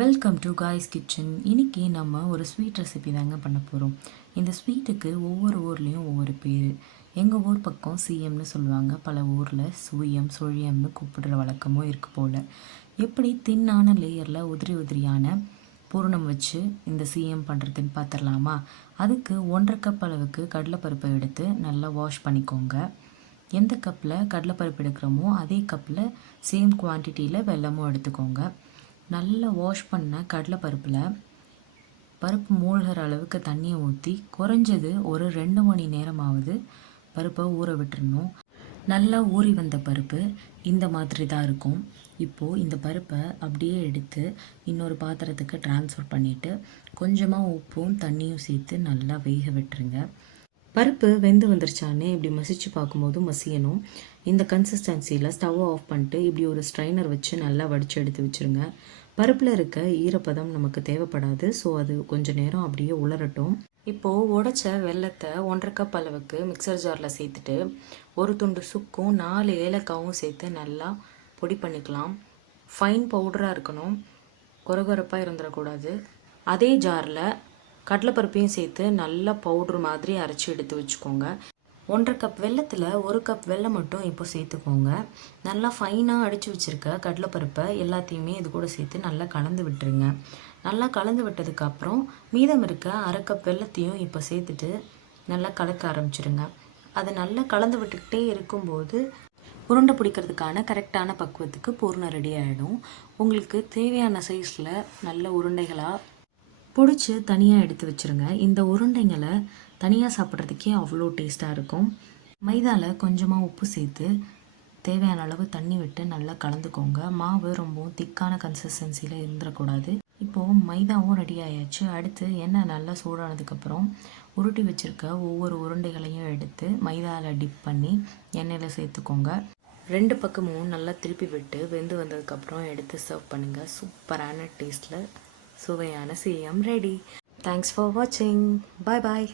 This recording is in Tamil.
வெல்கம் டு காய்ஸ் கிச்சன் இன்றைக்கி நம்ம ஒரு ஸ்வீட் ரெசிபி தாங்க பண்ண போகிறோம் இந்த ஸ்வீட்டுக்கு ஒவ்வொரு ஊர்லேயும் ஒவ்வொரு பேர். எங்கள் ஊர் பக்கம் சிஎம்னு சொல்லுவாங்க. பல ஊரில் சுயம் சுழியம்னு கூப்பிடுற வழக்கமும் இருக்குது போல். எப்படி தின்னான லேயரில் உதிரி உதிரியான பூரணம் வச்சு இந்த சிஎம் பண்ணுறதுன்னு பார்த்துடலாமா அதுக்கு ஒன்றரை கப் அளவுக்கு கடலைப்பருப்பை எடுத்து நல்லா வாஷ் பண்ணிக்கோங்க. எந்த கப்பில் கடலைப்பருப்பு எடுக்கிறோமோ அதே கப்பில் சேம் குவான்டிட்டியில் வெல்லமும் எடுத்துக்கோங்க. நல்லா வாஷ் பண்ண கடலைப்பருப்பில் பருப்பு மூழ்கிற அளவுக்கு தண்ணியை ஊற்றி குறைஞ்சது ஒரு ரெண்டு மணி நேரமாவது பருப்பை ஊற விட்டுருணும் நல்லா ஊறி வந்த பருப்பு இந்த மாதிரி தான் இருக்கும். இப்போது இந்த பருப்பை அப்படியே எடுத்து இன்னொரு பாத்திரத்துக்கு டிரான்ஸ்ஃபர் பண்ணிவிட்டு கொஞ்சமாக உப்பும் தண்ணியும் சேர்த்து நல்லா வேக விட்டுருங்க. பருப்பு வெந்து வந்துருச்சானே இப்படி மசிச்சு பார்க்கும்போது மசியணும். இந்த கன்சிஸ்டன்சியில் ஸ்டவ் ஆஃப் பண்ணிட்டு இப்படி ஒரு ஸ்ட்ரைனர் வச்சு நல்லா வடித்து எடுத்து வச்சுருங்க. பருப்பில் இருக்க ஈரப்பதம் நமக்கு தேவைப்படாது. ஸோ அது கொஞ்சம் நேரம் அப்படியே உலரட்டும். இப்போது உடைச்ச வெள்ளத்தை ஒன்றரை கப் அளவுக்கு மிக்சர் ஜாரில் சேர்த்துட்டு ஒரு துண்டு சுக்கும் நாலு ஏலக்காவும் சேர்த்து நல்லா பொடி பண்ணிக்கலாம். ஃபைன் பவுடராக இருக்கணும். கொரகொரப்பாக இருந்துடக்கூடாது. அதே ஜாரில் கடலைப்பருப்பையும் சேர்த்து நல்லா பவுட்ரு மாதிரி அரைச்சி எடுத்து வச்சுக்கோங்க. ஒன்றரை கப் வெல்லத்தில் ஒரு கப் வெல்லம் மட்டும் இப்போ சேர்த்துக்கோங்க. நல்லா ஃபைனாக அடித்து வச்சுருக்க கடலைப்பருப்பை எல்லாத்தையுமே இது கூட சேர்த்து நல்லா கலந்து விட்டுருங்க. நல்லா கலந்து விட்டதுக்கப்புறம் மீதம் இருக்க அரை கப் வெல்லத்தையும் இப்போ சேர்த்துட்டு நல்லா கலக்க ஆரம்பிச்சிருங்க. அதை நல்லா கலந்து விட்டுக்கிட்டே இருக்கும்போது உருண்டை பிடிக்கிறதுக்கான கரெக்டான பக்குவத்துக்கு பூர்ணம் ரெடி ஆகிடும் உங்களுக்கு தேவையான சைஸில் நல்ல உருண்டைகளாக பிடிச்சி தனியாக எடுத்து வச்சுருங்க. இந்த உருண்டைங்களை தனியாக சாப்பிட்றதுக்கே அவ்வளோ டேஸ்ட்டாக இருக்கும். மைதாவில் கொஞ்சமாக உப்பு சேர்த்து தேவையான அளவு தண்ணி விட்டு நல்லா கலந்துக்கோங்க. மாவு ரொம்பவும் திக்கான கன்சிஸ்டன்சியில் இருந்துடக்கூடாது இப்போது மைதாவும் ரெடி ஆயாச்சு. அடுத்து எண்ணெய் நல்லா சூடானதுக்கப்புறம் உருட்டி வச்சுருக்க ஒவ்வொரு உருண்டைகளையும் எடுத்து மைதாவில் டிப் பண்ணி எண்ணெயில் சேர்த்துக்கோங்க. ரெண்டு பக்கமும் நல்லா திருப்பி விட்டு வெந்து வந்ததுக்கப்புறம் எடுத்து சர்வ் பண்ணுங்கள் சூப்பரான டேஸ்ட்டில் சுவையான சிஎம் ரெடி தேங்க்ஸ் ஃபார் வாட்சிங் பாய் பாய்